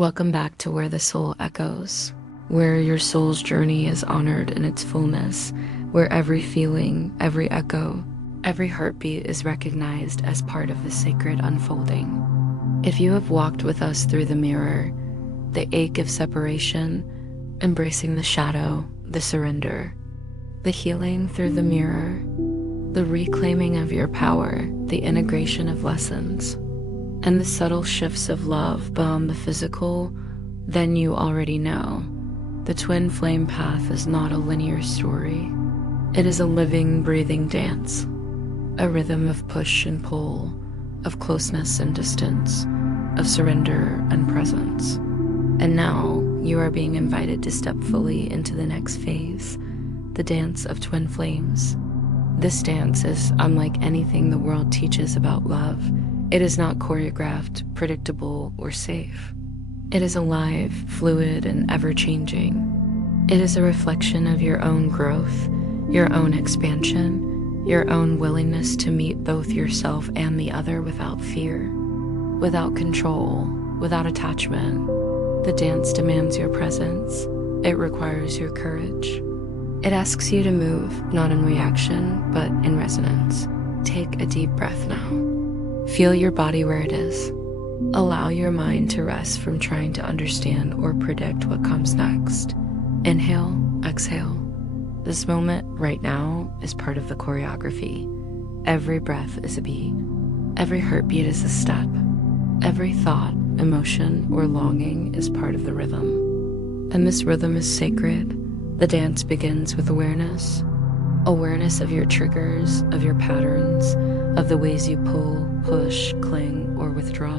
Welcome back to where the soul echoes, where your soul's journey is honored in its fullness, where every feeling, every echo, every heartbeat is recognized as part of the sacred unfolding. If you have walked with us through the mirror, the ache of separation, embracing the shadow, the surrender, the healing through the mirror, the reclaiming of your power, the integration of lessons, and the subtle shifts of love beyond the physical, then you already know. The twin flame path is not a linear story. It is a living, breathing dance, a rhythm of push and pull, of closeness and distance, of surrender and presence. And now you are being invited to step fully into the next phase, the dance of twin flames. This dance is unlike anything the world teaches about love. It is not choreographed, predictable, or safe. It is alive, fluid, and ever-changing. It is a reflection of your own growth, your own expansion, your own willingness to meet both yourself and the other without fear, without control, without attachment. The dance demands your presence. It requires your courage. It asks you to move, not in reaction, but in resonance. Take a deep breath now. Feel your body where it is. Allow your mind to rest from trying to understand or predict what comes next. Inhale, exhale. This moment right now is part of the choreography. Every breath is a beat. Every heartbeat is a step. Every thought, emotion, or longing is part of the rhythm. And this rhythm is sacred. The dance begins with awareness. Awareness of your triggers, of your patterns, of the ways you pull, push, cling, or withdraw.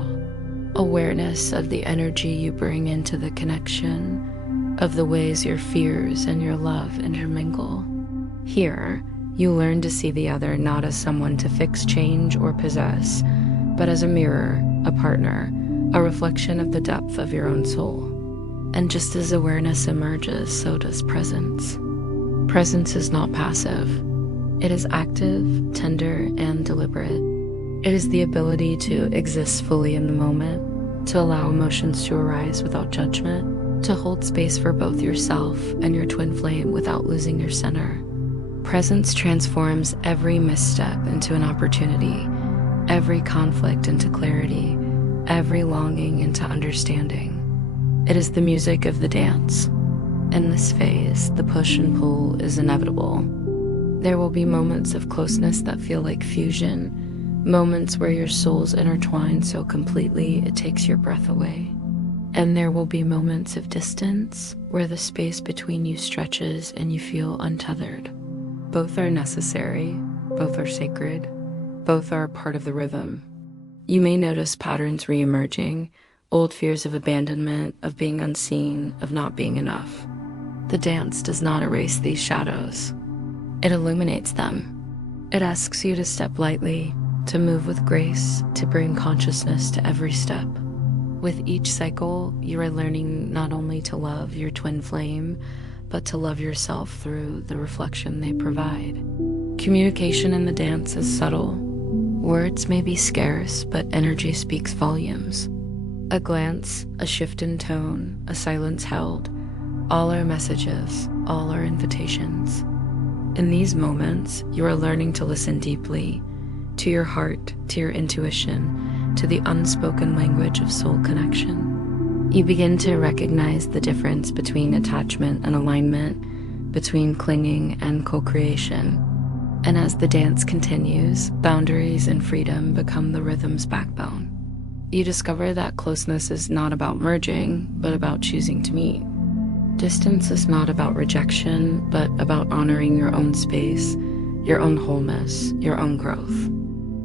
Awareness of the energy you bring into the connection, of the ways your fears and your love intermingle. Here, you learn to see the other not as someone to fix, change, or possess, but as a mirror, a partner, a reflection of the depth of your own soul. And just as awareness emerges, so does presence. Presence is not passive. It is active, tender, and deliberate. It is the ability to exist fully in the moment, to allow emotions to arise without judgment, to hold space for both yourself and your twin flame without losing your center. Presence transforms every misstep into an opportunity, every conflict into clarity, every longing into understanding. It is the music of the dance. In this phase, the push and pull is inevitable. There will be moments of closeness that feel like fusion, moments where your souls intertwine so completely it takes your breath away. And there will be moments of distance where the space between you stretches and you feel untethered. Both are necessary, both are sacred, both are a part of the rhythm. You may notice patterns re-emerging, old fears of abandonment, of being unseen, of not being enough. The dance does not erase these shadows. It illuminates them. It asks you to step lightly, to move with grace, to bring consciousness to every step. With each cycle, you are learning not only to love your twin flame, but to love yourself through the reflection they provide. Communication in the dance is subtle. Words may be scarce, but energy speaks volumes. A glance, a shift in tone, a silence held, all are messages, all are invitations. In these moments, you are learning to listen deeply, to your heart, to your intuition, to the unspoken language of soul connection. You begin to recognize the difference between attachment and alignment, between clinging and co-creation. And as the dance continues, boundaries and freedom become the rhythm's backbone. You discover that closeness is not about merging, but about choosing to meet. Distance is not about rejection, but about honoring your own space, your own wholeness, your own growth.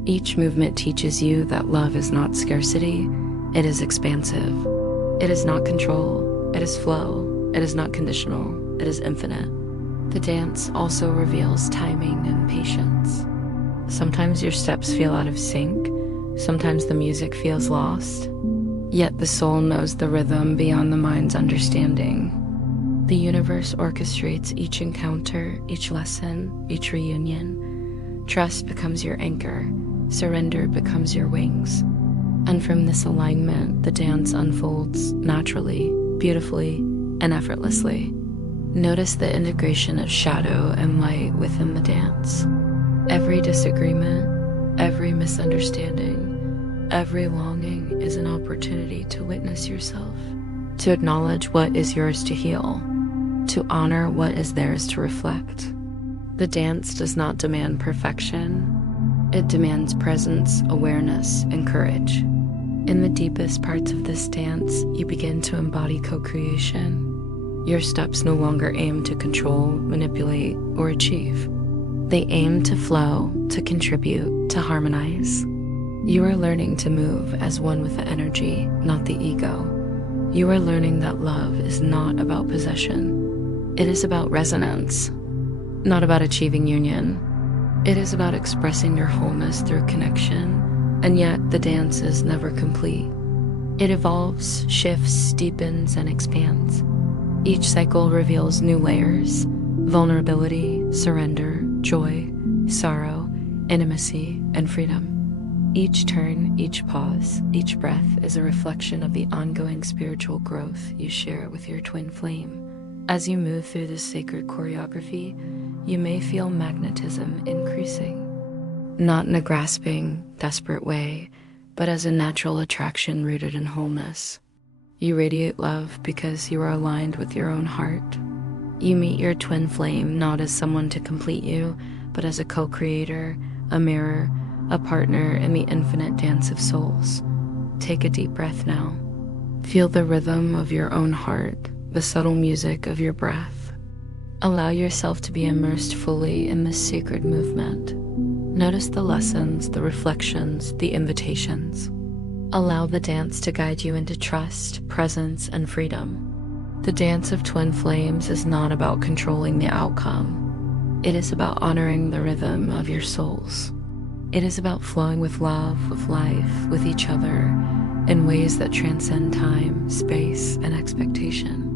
Each movement teaches you that love is not scarcity, it is expansive. It is not control, it is flow. It is not conditional, it is infinite. The dance also reveals timing and patience. Sometimes your steps feel out of sync, sometimes the music feels lost, yet the soul knows the rhythm beyond the mind's understanding. The universe orchestrates each encounter, each lesson, each reunion. Trust becomes your anchor, surrender becomes your wings. And from this alignment, the dance unfolds naturally, beautifully, and effortlessly. Notice the integration of shadow and light within the dance. Every disagreement, every misunderstanding, every longing is an opportunity to witness yourself, to acknowledge what is yours to heal, to honor what is theirs to reflect. The dance does not demand perfection. It demands presence, awareness, and courage. In the deepest parts of this dance, you begin to embody co-creation. Your steps no longer aim to control, manipulate, or achieve. They aim to flow, to contribute, to harmonize. You are learning to move as one with the energy, not the ego. You are learning that love is not about possession. It is about resonance, not about achieving union. It is about expressing your wholeness through connection, and yet the dance is never complete. It evolves, shifts, deepens, and expands. Each cycle reveals new layers: vulnerability, surrender, joy, sorrow, intimacy, and freedom. Each turn, each pause, each breath is a reflection of the ongoing spiritual growth you share with your twin flame. As you move through this sacred choreography, you may feel magnetism increasing, not in a grasping, desperate way, but as a natural attraction rooted in wholeness. You radiate love because you are aligned with your own heart. You meet your twin flame not as someone to complete you, but as a co-creator, a mirror, a partner in the infinite dance of souls. Take a deep breath now. Feel the rhythm of your own heart, the subtle music of your breath. Allow yourself to be immersed fully in this sacred movement. Notice the lessons, the reflections, the invitations. Allow the dance to guide you into trust, presence, and freedom. The dance of twin flames is not about controlling the outcome. It is about honoring the rhythm of your souls. It is about flowing with love, with life, with each other, in ways that transcend time, space, and expectation.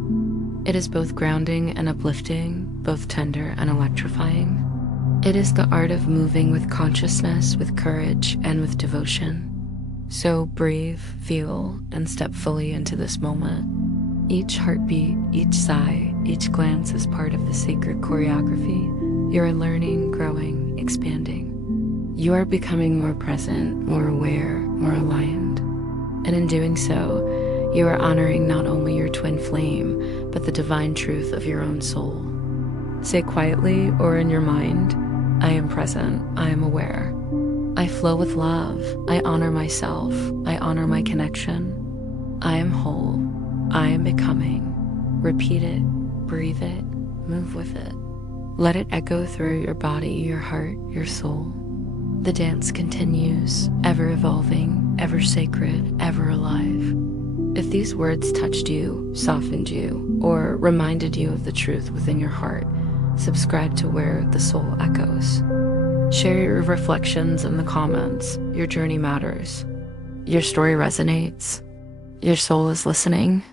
It is both grounding and uplifting, both tender and electrifying. It is the art of moving with consciousness, with courage, and with devotion. So breathe, feel, and step fully into this moment. Each heartbeat, each sigh, each glance is part of the sacred choreography. You are learning, growing, expanding. You are becoming more present, more aware, more aligned. And in doing so, you are honoring not only your twin flame, but the divine truth of your own soul. Say quietly or in your mind, I am present, I am aware. I flow with love, I honor myself, I honor my connection. I am whole, I am becoming. Repeat it, breathe it, move with it. Let it echo through your body, your heart, your soul. The dance continues, ever evolving, ever sacred, ever alive. If these words touched you, softened you, or reminded you of the truth within your heart, subscribe to Where the Soul Echoes. Share your reflections in the comments. Your journey matters. Your story resonates. Your soul is listening.